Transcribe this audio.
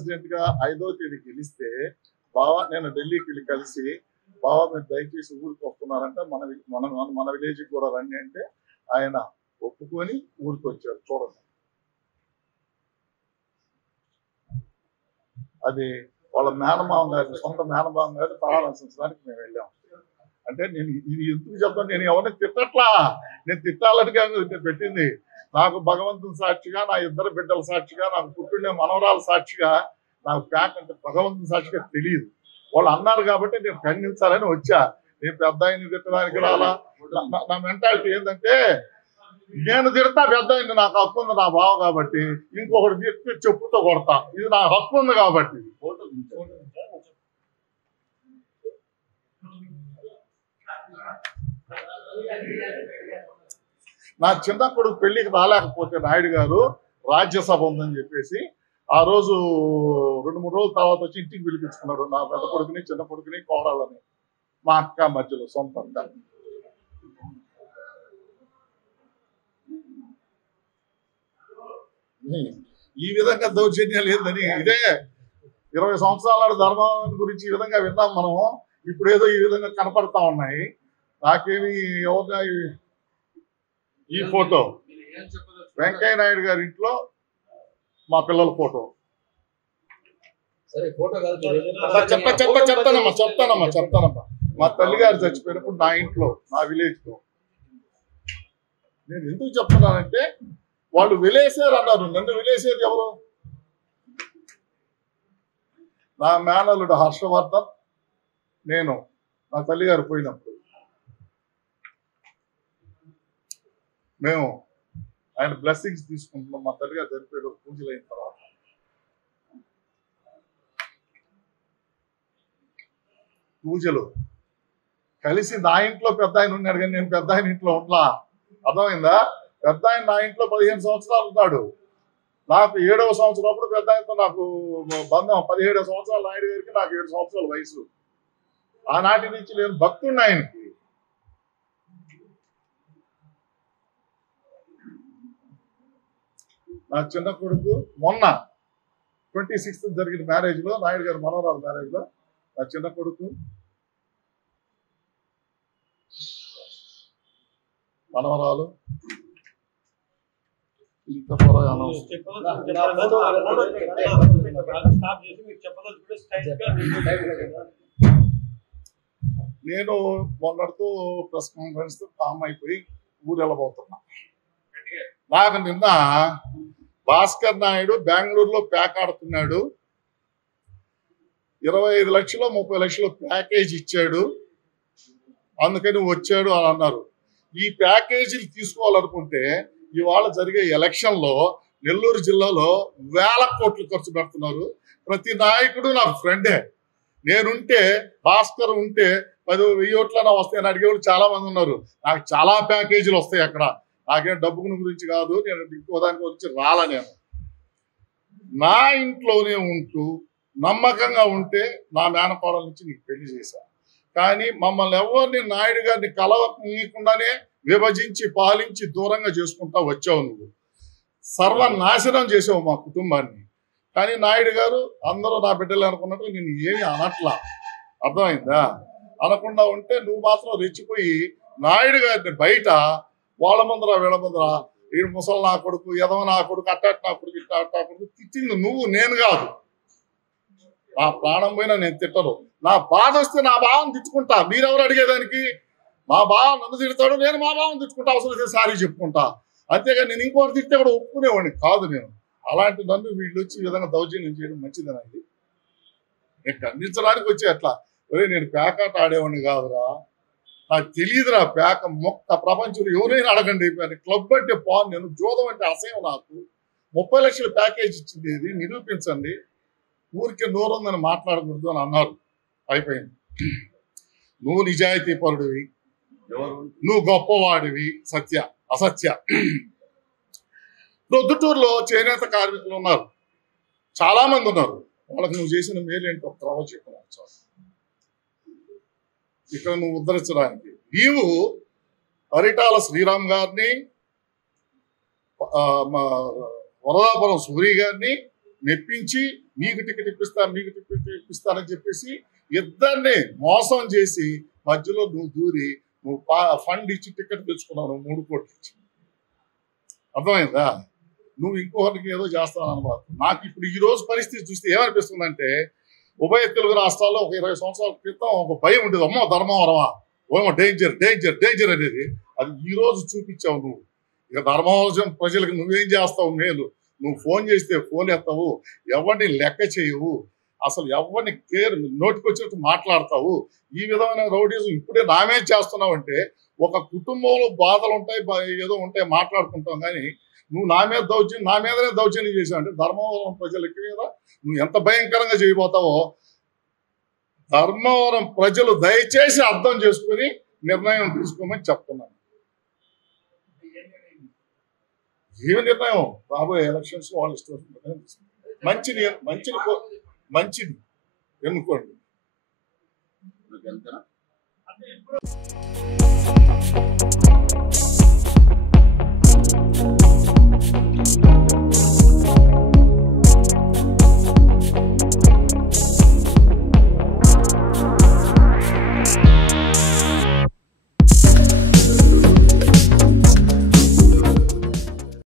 President గా 5వ తేదీ గెలిస్తే బావా నేను ఢిల్లీకి వెళ్ళి కలిసి బావా మీరు దయచేసి ఊరికి వస్తున్నారంటే మన విలేజ్కి కూడా రండి అంటే ఆయన ఒప్పుకొని ఊరికి వచ్చారు. చూడండి, అది వాళ్ళ మేనమామ గారి సొంత మేనమామ గారి పరామర్శించడానికి మేము వెళ్ళాం. అంటే నేను ఇది ఎందుకు చెప్తాను, నేను ఎవరిని తిట్టట్లా, నేను తిట్టాలని నేను పెట్టింది. నాకు భగవంతుని సాక్షిగా, నా 2 బిడ్డల సాక్షిగా, నాకు పుట్టిన మనవరాల సాక్షిగా, నాకు ప్యాక్ అంటే భగవంతుని సాక్షిగా తెలియదు. వాళ్ళు అన్నారు కాబట్టి నేను ఖండించాలని వచ్చా. నేను పెద్ద ఆయన్ని తిట్టడానికి రాలా. నా మెంటాలిటీ ఏంటంటే నేను తిడతా పెద్ద ఆయన్ని, నాకు హక్కు ఉంది నా బావ కాబట్టి. ఇంకొకటి తిట్టి చెప్పుతో కొడతా, ఇది నా హక్కు ఉంది కాబట్టి. నా చిన్న కొడుకు పెళ్లికి రాలేకపోతే నాయుడు గారు రాజ్యసభ ఉందని చెప్పేసి ఆ రోజు 2-3 రోజుల తర్వాత వచ్చి ఇంటికి పిలిపించుకున్నాడు. నా పెద్ద కొడుకుని, చిన్న కొడుకుని, కోడళ్ళని, మా అక్క మధ్యలో సొంత అక్క. ఈ విధంగా దౌర్జన్యాలు ఏందని ఇదే 20 సంవత్సరాల ధర్మం గురించి ఈ విధంగా విన్నాం మనం. ఇప్పుడు ఏదో ఈ విధంగా కనపడతా ఉన్నాయి. నాకేమి ఎవరిగా ఈ ఫోటో వెంకయ్య నాయుడు గారి ఇంట్లో మా పిల్లల ఫోటో. చెప్తానమ్మా. మా తల్లి గారు చచ్చిపోయినప్పుడు నా ఇంట్లో, నా విలేజ్ లో. నేను ఎందుకు చెప్తున్నానంటే వాళ్ళు వెలేసారు అన్నారు. నన్ను వెలేసేది ఎవరు? నా మేనల్లుడు హర్షవర్ధన్, నేను నా తల్లి గారు పోయినప్పుడు మేము ఆయన బ్లెస్సింగ్స్ తీసుకుంటున్నాం. మా తల్లి గారు చనిపోయాడు పూజలు అయిన తర్వాత. పూజలు కలిసి నా ఇంట్లో పెద్ద ఆయన ఉన్నాడు, కానీ నేను పెద్ద ఆయన ఇంట్లో ఉన్నా. అర్థమైందా? పెద్ద ఆయన నా ఇంట్లో 15 సంవత్సరాలు ఉన్నాడు. నాకు 7వ సంవత్సరం అప్పుడు పెద్ద ఆయనతో నాకు బంధం. 17 సంవత్సరాలు నాయుడు గారికి, నాకు 7 సంవత్సరాల వయసు. ఆనాటి నుంచి నేను భక్తుడిని ఆయనకి. నా చిన్న కొడుకు మొన్న 26th జరిగిన మ్యారేజ్ లో, నాయుడు గారి మనవరాలు మ్యారేజ్ లో, నా చిన్న కొడుకు మనవరాలు నేను మొన్నటితో ప్రెస్ కాన్ఫరెన్స్ తో కామ్ అయిపోయి ఊరు వెళ్ళబోతున్నా. నాకు నిన్న భాస్కర్ నాయుడు బెంగళూరులో ప్యాక్ ఆడుతున్నాడు, 25 లక్షలు 30 లక్షలు ప్యాకేజ్ ఇచ్చాడు, అందుకని వచ్చాడు అని అన్నారు. ఈ ప్యాకేజీలు తీసుకోవాలనుకుంటే ఇవాళ జరిగే ఎలక్షన్ లో నెల్లూరు జిల్లాలో 1000 కోట్లు ఖర్చు పెడుతున్నారు. ప్రతి నాయకుడు నాకు ఫ్రెండే. నేనుంటే, భాస్కర్ ఉంటే 10,000 ఓట్లైనా వస్తాయని అడిగేవాళ్ళు చాలా మంది ఉన్నారు. నాకు చాలా ప్యాకేజీలు వస్తాయి అక్కడ. నాకేం డబ్బు గురించి కాదు, నేను ఇంకో దాని గురించి రాలా. నేను నా ఇంట్లోనే ఉంటూ నమ్మకంగా ఉంటే నా మేనకోడల నుంచి నీకు పెళ్లి చేశాను. కానీ మమ్మల్ని ఎవరిని నాయుడు గారిని కలవకుండానే విభజించి పాలించి దూరంగా చేసుకుంటా వచ్చావు. నువ్వు సర్వనాశనం చేసావు మా కుటుంబాన్ని. కానీ నాయుడు గారు అందరూ నా బిడ్డలు అనుకున్నట్టు నేను ఏమి అనట్లా. అర్థమైందా? అనకుండా ఉంటే నువ్వు మాత్రం రెచ్చిపోయి నాయుడు గారిని బయట వాళ్ళ ముందర వీళ్ళ ముందర వీడు ముసలి నా కొడుకు, ఎదవ నా కొడుకు, అట్టాట్ నా కొడుకు, ఇట్లా అట్టా కొడుకు తిట్టింది నువ్వు, నేను కాదు. నా ప్రాణం పోయినా నేను తిట్టను. నా బాధ వస్తే నా బావని తిట్టుకుంటా. మీరెవరు అడిగేదానికి? మా బావ నన్ను తిడతాడు, నేను మా బావని తిట్టుకుంటా. అవసరం అయితే సారీ చెప్పుకుంటా. అంతేగాని నేను ఇంకోటి తిట్టే కూడా ఒప్పుకునేవాడిని కాదు నేను. అలాంటి నన్ను వీళ్ళు వచ్చి ఈ విధంగా దౌర్జన్యం చేయడం మంచిదేనండి. నేను ఖండించడానికి వచ్చి అట్లా ఒరే నేను పేకాట ఆడేవాడిని కాదురా, నాకు తెలియదురా పేక మొక్క. ప్రపంచంలో ఎవరైనా అడగండి, క్లబ్ అంటే పాన్, నేను జోదం అంటే అసహ్యం నాకు. 30 లక్షల ప్యాకేజ్ ఇచ్చింది ఇది నిరూపించండి. ఊరికే నోరుందని మాట్లాడకూడదు అని అన్నారు. అయిపోయింది. నువ్వు నిజాయితీ పరుడివి, నువ్వు గొప్పవాడివి, సత్య అసత్య. ప్రొద్దుటూరులో చేనేత కార్మికులు ఉన్నారు, చాలా మంది ఉన్నారు. వాళ్ళకి నువ్వు చేసిన మేలేంటి ఒక త్రవ చెప్పిన ఇక్కడ నువ్వు ఉద్ధరించడానికి. నీవు పరిటాల శ్రీరామ్ గారిని, వరదాపురం సూరి గారిని, మెప్పించి మీకు టికెట్ ఇప్పిస్తానని చెప్పేసి ఇద్దరిని మోసం చేసి మధ్యలో నువ్వు దూరి నువ్వు ఫండ్ ఇచ్చి టికెట్ తెచ్చుకున్నావు 3 కోట్లు ఇచ్చి. అర్థమైందా? నువ్వు ఇంకొకరికి ఏదో చేస్తావు అన్నమాట. నాకు ఇప్పుడు ఈ రోజు పరిస్థితి చూస్తే ఏమనిపిస్తుందంటే ఉభయ తెలుగు రాష్ట్రాల్లో ఒక 20 సంవత్సరాల క్రితం ఒక భయం ఉండేది, అమ్మో ధర్మవరమా, ఓమో డేంజర్ డేంజర్ డేంజర్ అనేది. అది ఈ రోజు చూపించావు నువ్వు. ఇక ధర్మవరం ప్రజలకు నువ్వేం చేస్తావు మేలు? నువ్వు ఫోన్ చేస్తే ఫోన్ ఎత్తావు, ఎవరిని లెక్క చేయవు, అసలు ఎవరిని కేర్, నోటికొచ్చినట్టు మాట్లాడతావు. ఈ విధమైన రౌడీజం ఇప్పుడే నామే చేస్తున్నావు అంటే ఒక కుటుంబంలో బాధలు ఉంటాయి, ఏదో ఉంటాయి, మాట్లాడుకుంటాం. కానీ నువ్వు నా మీదనే దౌర్జన్యం చేసావు అంటే ధర్మవరం ప్రజలకి మీద నువ్వు ఎంత భయంకరంగా చేయబోతావో ధర్మవరం ప్రజలు దయచేసి అర్థం చేసుకుని నిర్ణయం తీసుకోమని చెప్తున్నాను. ఏమి నిర్ణయం? రాబోయే ఎలక్షన్స్ వాళ్ళు ఇష్టం మంచిది ఎన్నుకోండి.